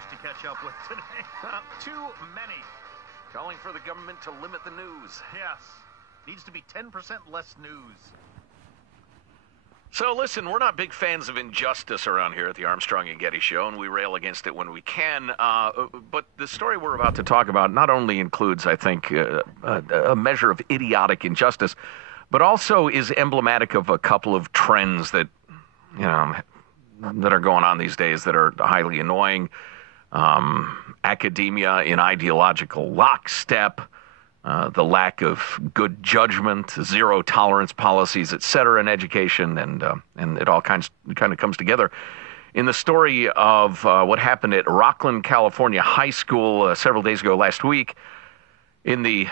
news to catch up with today. Too many. Calling for the government to limit the news. Yes. Needs to be 10% less news. So listen, we're not big fans of injustice around here at the Armstrong and Getty Show, and we rail against it when we can. But the story we're about to talk about not only includes, I think, a measure of idiotic injustice, but also is emblematic of a couple of trends that, that are going on these days that are highly annoying. Academia in ideological lockstep. The lack of good judgment, zero tolerance policies, et cetera, in education, and it all kind of comes together in the story of what happened at Rocklin, California High School several days ago last week. In the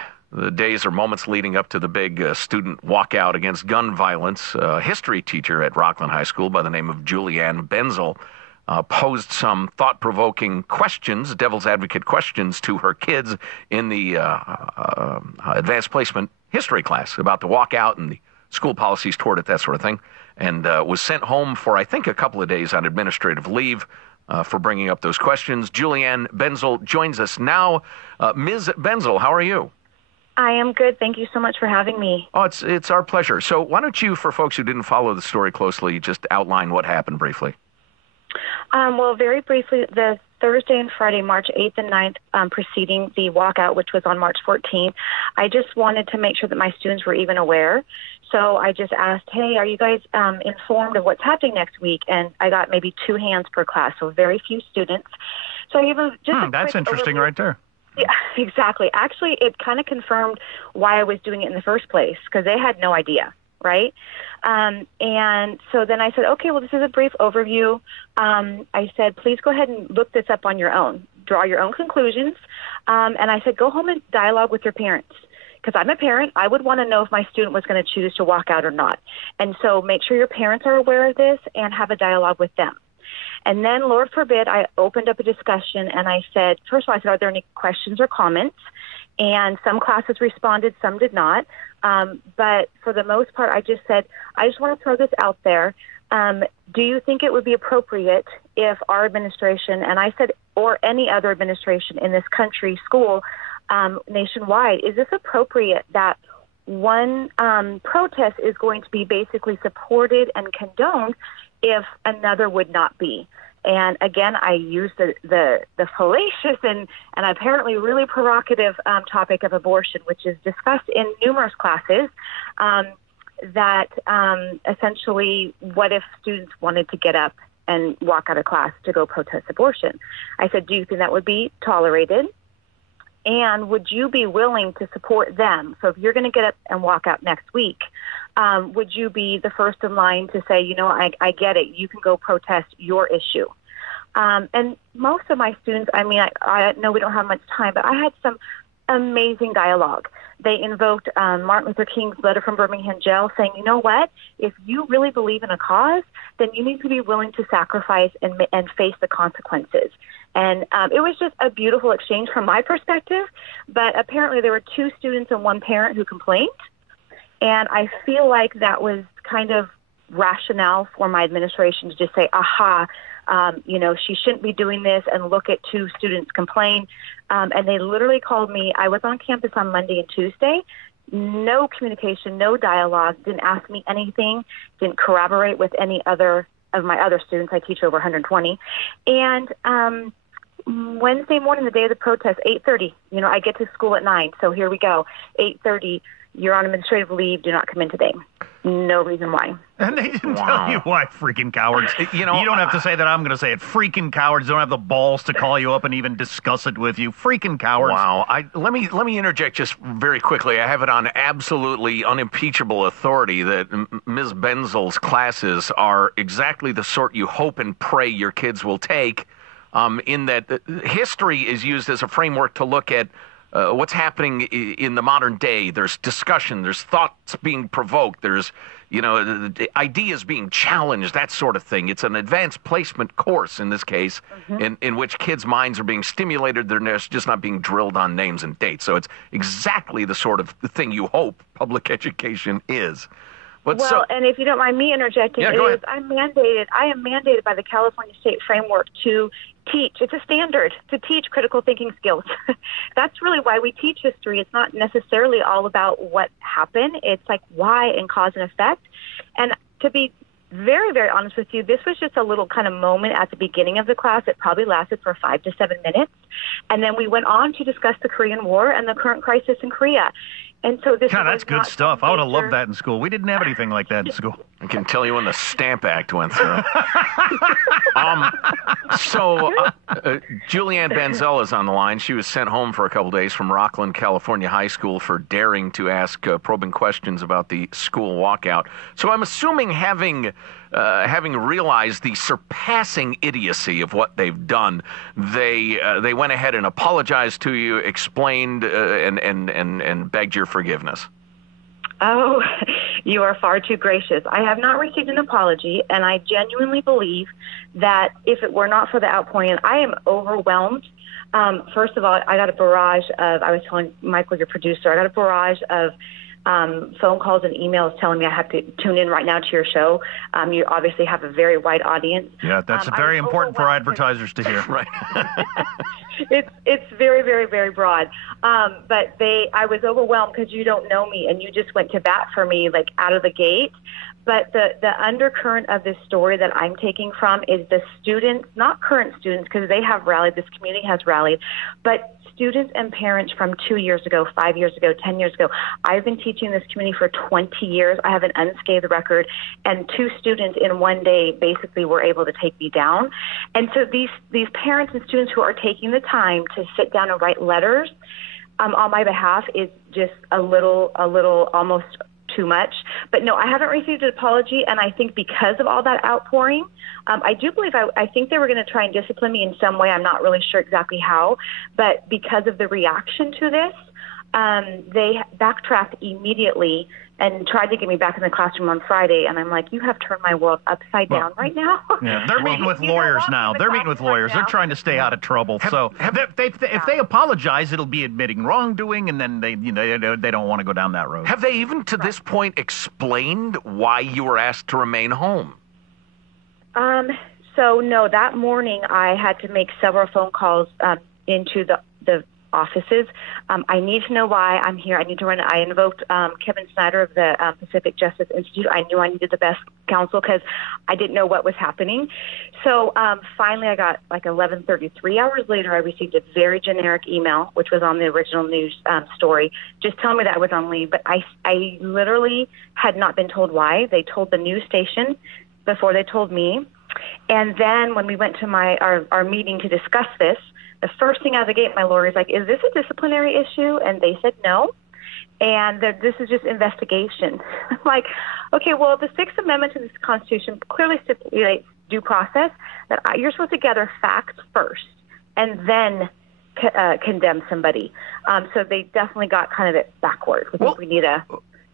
days or moments leading up to the big student walkout against gun violence, a history teacher at Rocklin High School by the name of Julianne Benzel posed some thought-provoking questions, devil's advocate questions, to her kids in the advanced placement history class about the walkout and the school policies toward it, that sort of thing, and was sent home for, I think, a couple of days on administrative leave for bringing up those questions. Julianne Benzel joins us now. Ms. Benzel, how are you? I am good. Thank you so much for having me. Oh, it's our pleasure. So why don't you, for folks who didn't follow the story closely, just outline what happened briefly? Well, very briefly, the Thursday and Friday, March 8th and 9th, preceding the walkout, which was on March 14th, I just wanted to make sure that my students were even aware. So I just asked, hey, are you guys informed of what's happening next week? And I got maybe 2 hands per class, so very few students. So I gave them just a that's quick interesting overview. right there. Yeah, exactly. Actually, it kind of confirmed why I was doing it in the first place, because they had no idea, right? And so then I said, okay, well, this is a brief overview. I said, please go ahead and look this up on your own. Draw your own conclusions. And I said, go home and dialogue with your parents. Because I'm a parent, I would want to know if my student was going to choose to walk out or not. And so make sure your parents are aware of this and have a dialogue with them. And then, Lord forbid, I opened up a discussion and I said, first of all, I said, are there any questions or comments? And some classes responded, some did not. But for the most part, I just said, I just want to throw this out there. Do you think it would be appropriate if our administration, and I said, or any other administration in this country, school, nationwide, is this appropriate that one protest is going to be basically supported and condoned if another would not be? And again, I used the fallacious and apparently really provocative topic of abortion, which is discussed in numerous classes, that essentially, what if students wanted to get up and walk out of class to go protest abortion? I said, do you think that would be tolerated? And would you be willing to support them? So if you're going to get up and walk out next week, would you be the first in line to say, I get it, you can go protest your issue? And most of my students, I know we don't have much time, but I had some amazing dialogue. They invoked Martin Luther King's letter from Birmingham jail saying, you know what, if you really believe in a cause, then you need to be willing to sacrifice and face the consequences. And it was just a beautiful exchange from my perspective, but apparently there were 2 students and 1 parent who complained, and I feel like that was kind of rationale for my administration to just say, aha, she shouldn't be doing this, and look at 2 students complain. And they literally called me. I was on campus on Monday and Tuesday. No communication, no dialogue, didn't ask me anything, didn't corroborate with any other of my other students. I teach over 120. And Wednesday morning, the day of the protest, 8:30, I get to school at 9. So here we go. 8:30, you're on administrative leave, do not come in today. No reason why. And they didn't tell you why, freaking cowards. You don't have to say that. I'm going to say it. Freaking cowards don't have the balls to call you up and even discuss it with you. Freaking cowards. Wow. Let me interject just very quickly. I have it on absolutely unimpeachable authority that Ms. Benzel's classes are exactly the sort you hope and pray your kids will take, in that history is used as a framework to look at what's happening in the modern day. There's discussion, there's thoughts being provoked, there's, ideas being challenged, that sort of thing. It's an advanced placement course in this case, in which kids' minds are being stimulated. They're just not being drilled on names and dates. So it's exactly the sort of thing you hope public education is. And if you don't mind me interjecting, I am mandated by the California State Framework to teach. It's a standard to teach critical thinking skills. That's really why we teach history. It's not necessarily all about what happened. It's like why and cause and effect. And to be very, very honest with you, this was just a little kind of moment at the beginning of the class. It probably lasted for 5 to 7 minutes. And then we went on to discuss the Korean War and the current crisis in Korea. And so this that's good stuff. I would have loved that in school. We didn't have anything like that in school. I can tell you when the Stamp Act went through. Julianne Benzel is on the line. She was sent home for a couple days from Rocklin, California High School for daring to ask probing questions about the school walkout. So I'm assuming having realized the surpassing idiocy of what they've done, they went ahead and apologized to you, explained, and begged your forgiveness. Oh, you are far too gracious. I have not received an apology, and I genuinely believe that if it were not for the outpouring, I am overwhelmed. First of all, I got a barrage of, I was telling Michael, your producer, I got a barrage of phone calls and emails telling me I have to tune in right now to your show. You obviously have a very wide audience. Yeah, that's very important for advertisers to hear. Right. It's very, very, very broad. But I was overwhelmed because you don't know me and you just went to bat for me like out of the gate. But the undercurrent of this story that I'm taking from is the students, not current students, because they have rallied, this community has rallied, but students and parents from 2 years ago, 5 years ago, 10 years ago. I've been teaching this community for 20 years. I have an unscathed record, and 2 students in one day basically were able to take me down. And so these parents and students who are taking the time to sit down and write letters on my behalf is just a little almost too much. But no, I haven't received an apology, and I think because of all that outpouring, I do believe I think they were going to try and discipline me in some way. I'm not really sure exactly how, but because of the reaction to this, they backtracked immediately and tried to get me back in the classroom on Friday. And I'm like, you have turned my world upside down right now. Yeah, they're meeting with lawyers now. They're meeting with lawyers. They're trying to stay out of trouble. So if they apologize, it'll be admitting wrongdoing, and then they don't want to go down that road. Have they even to this point explained why you were asked to remain home? So no, that morning I had to make several phone calls into the offices. I need to know why I'm here. I need to run. I invoked Kevin Snyder of the Pacific Justice Institute. I knew I needed the best counsel because I didn't know what was happening. So finally I got like 11:30. 3 hours later, I received a very generic email, which was on the original news story, just telling me that I was on leave. But I literally had not been told why. They told the news station before they told me. And then when we went to our meeting to discuss this, the first thing out of the gate, my lawyer is like, is this a disciplinary issue? And they said no. And this is just investigation. I'm like, okay, well, the Sixth Amendment to this Constitution clearly stipulates due process, that you're supposed to gather facts first and then condemn somebody. So they definitely got kind of it backwards. I think we need to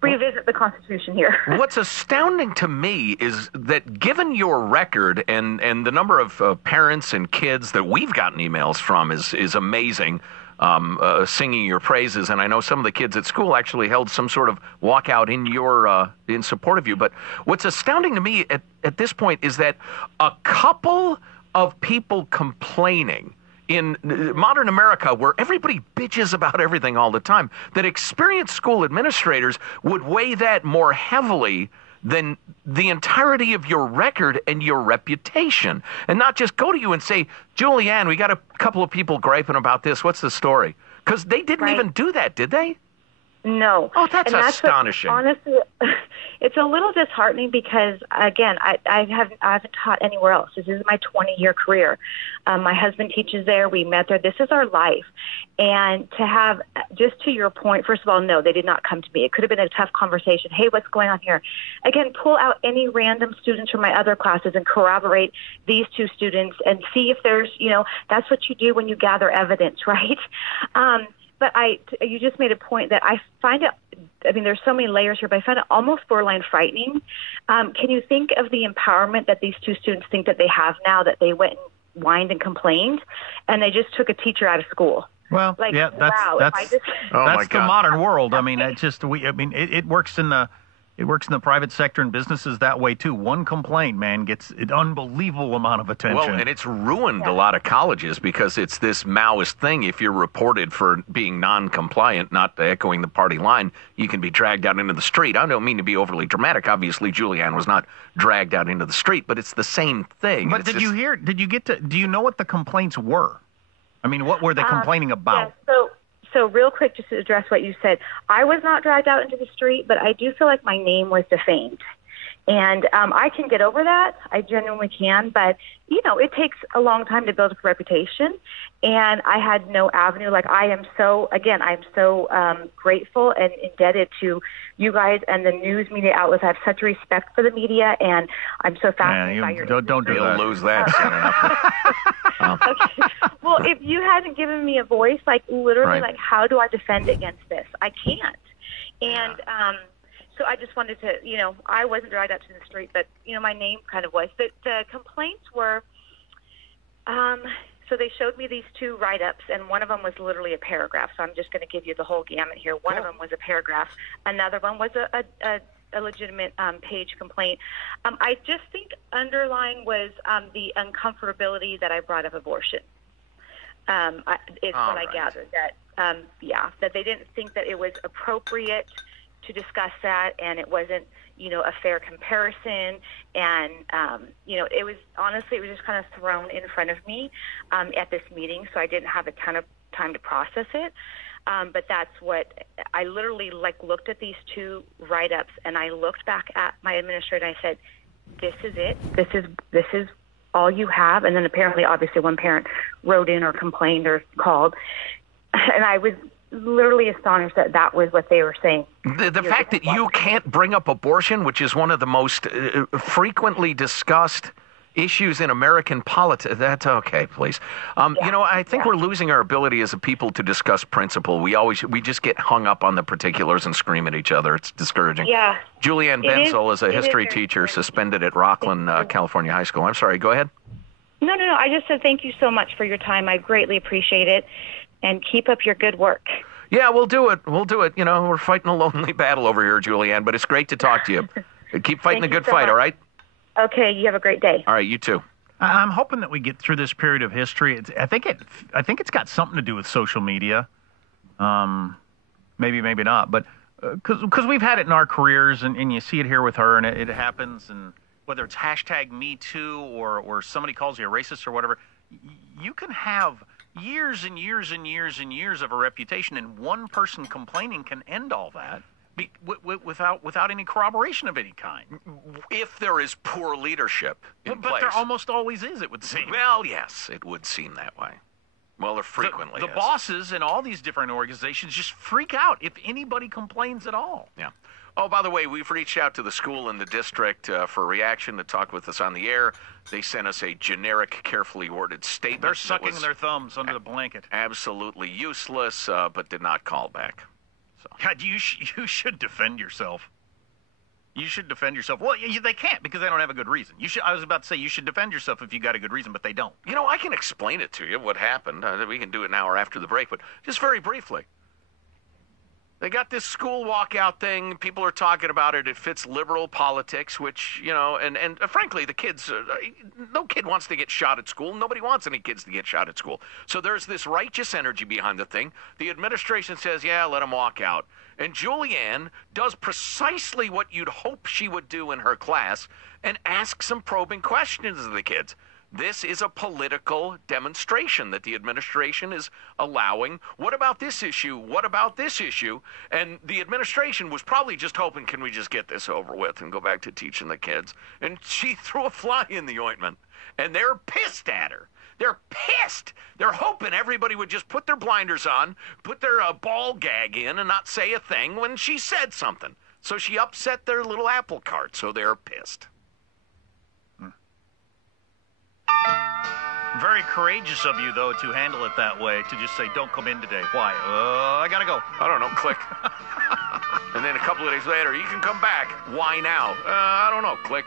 revisit the Constitution here. What's astounding to me is that given your record and the number of parents and kids that we've gotten emails from is amazing, singing your praises. And I know some of the kids at school actually held some sort of walkout in support of you. But what's astounding to me at this point is that a couple of people complaining in modern America, where everybody bitches about everything all the time, that experienced school administrators would weigh that more heavily than the entirety of your record and your reputation, and not just go to you and say, Julianne, we got a couple of people griping about this. What's the story? Because they didn't even do that, did they? No. Oh, that's astonishing. Honestly, it's a little disheartening because, again, I haven't taught anywhere else. This is my 20-year career. My husband teaches there. We met there. This is our life. And to have, just to your point, first of all, no, they did not come to me. It could have been a tough conversation. Hey, what's going on here? Again, pull out any random students from my other classes and corroborate these 2 students and see if there's, that's what you do when you gather evidence, right? But you just made a point that I find it, there's so many layers here, but I find it almost borderline frightening. Can you think of the empowerment that these 2 students think that they have now, that they went and whined and complained, and they just took a teacher out of school? Well, yeah, that's the modern world. It works in the It works in the private sector and businesses that way, too. One complaint, man, gets an unbelievable amount of attention. Well, and it's ruined a lot of colleges because it's this Maoist thing. If you're reported for being non-compliant, not echoing the party line, you can be dragged out into the street. I don't mean to be overly dramatic. Obviously, Julianne was not dragged out into the street, but it's the same thing. But do you know what the complaints were? I mean, what were they complaining about? Yeah, so real quick, just to address what you said, I was not dragged out into the street, but I do feel like my name was defamed. And I can get over that. I genuinely can. But, you know, it takes a long time to build up a reputation. And I had no avenue. Like, I'm so grateful and indebted to you guys and the news media outlets. I have such respect for the media, and I'm so fascinated by your... Don't lose that. Okay. Well, if you hadn't given me a voice, like, literally, like, how do I defend against this? I can't. And... so I just wanted to, you know, I wasn't dragged out to the street, but, you know, my name kind of was. But the complaints were, so they showed me these two write-ups, and one of them was literally a paragraph. So I'm just going to give you the whole gamut here. One of them was a paragraph. Another one was a legitimate page complaint. I just think underlying was the uncomfortability that I brought up abortion. It's what I gathered, that, that they didn't think that it was appropriate to discuss that, and it wasn't, you know, a fair comparison, and you know, it was just kind of thrown in front of me at this meeting, so I didn't have a ton of time to process it. But that's what I literally looked at these two write-ups, and I looked back at my administrator and I said, "This is it. This is all you have." And then apparently, obviously, one parent wrote in or complained or called, and I was literally astonished that that was what they were saying. The fact that you can't bring up abortion, which is one of the most frequently discussed issues in American politics. That's okay, please. You know, I think we're losing our ability as a people to discuss principle. We just get hung up on the particulars and scream at each other. It's discouraging. Yeah. Julianne Benzel is a history teacher suspended at Rocklin, California High School. I'm sorry, go ahead. No. I just said thank you so much for your time. I greatly appreciate it. And keep up your good work. Yeah, we'll do it. You know, we're fighting a lonely battle over here, Julianne, but it's great to talk to you. Keep fighting the good fight, all right? Okay, you have a great day. All right, you too. I'm hoping that we get through this period of history. I think it's got something to do with social media. Maybe not, but because we've had it in our careers, and you see it here with her, and it happens, and whether it's #MeToo or somebody calls you a racist or whatever, you can have years and years and years and years of a reputation, and one person complaining can end all that without any corroboration of any kind. If there is poor leadership in place. But there almost always is, it would seem. Well, yes, it would seem that way. Well, there frequently the bosses in all these different organizations just freak out if anybody complains at all. Yeah. Oh, by the way, we've reached out to the school and the district for a reaction to talk with us on the air. They sent us a generic, carefully worded statement. They're sucking their thumbs under the blanket. Absolutely useless, but did not call back. So. God, you should defend yourself. You should defend yourself. Well, they can't because they don't have a good reason. I was about to say you should defend yourself if you got a good reason, but they don't. You know, I can explain it to you, what happened. We can do it now or after the break, but just very briefly. They got this school walkout thing. People are talking about it. It fits liberal politics, which, you know, and frankly, the kids, no kid wants to get shot at school. Nobody wants any kids to get shot at school. So there's this righteous energy behind the thing. The administration says, yeah, let them walk out. And Julianne does precisely what you'd hope she would do in her class and ask some probing questions of the kids. This is a political demonstration that the administration is allowing. What about this issue? What about this issue? And the administration was probably just hoping, can we just get this over with and go back to teaching the kids? And she threw a fly in the ointment. And they're pissed at her. They're pissed. They're hoping everybody would just put their blinders on, put their ball gag in, and not say a thing when she said something. So she upset their little apple cart, so they're pissed. Very courageous of you, though, to handle it that way, to just say, don't come in today. Why? I gotta go. I don't know, click. And then a couple of days later, you can come back. Why now? I don't know, click.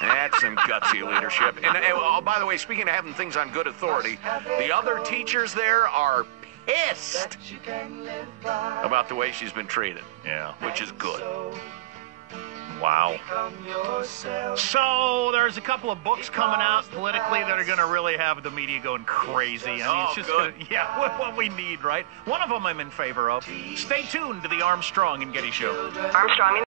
That's some gutsy leadership. And by the way, speaking of having things on good authority, the other teachers there are pissed about the way she's been treated. Yeah. Which is good. Wow. So there's a couple of books coming out politically that are going to really have the media going crazy. I mean, it's just good. what we need, right? One of them I'm in favor of. Stay tuned to the Armstrong and Getty Show. Armstrong and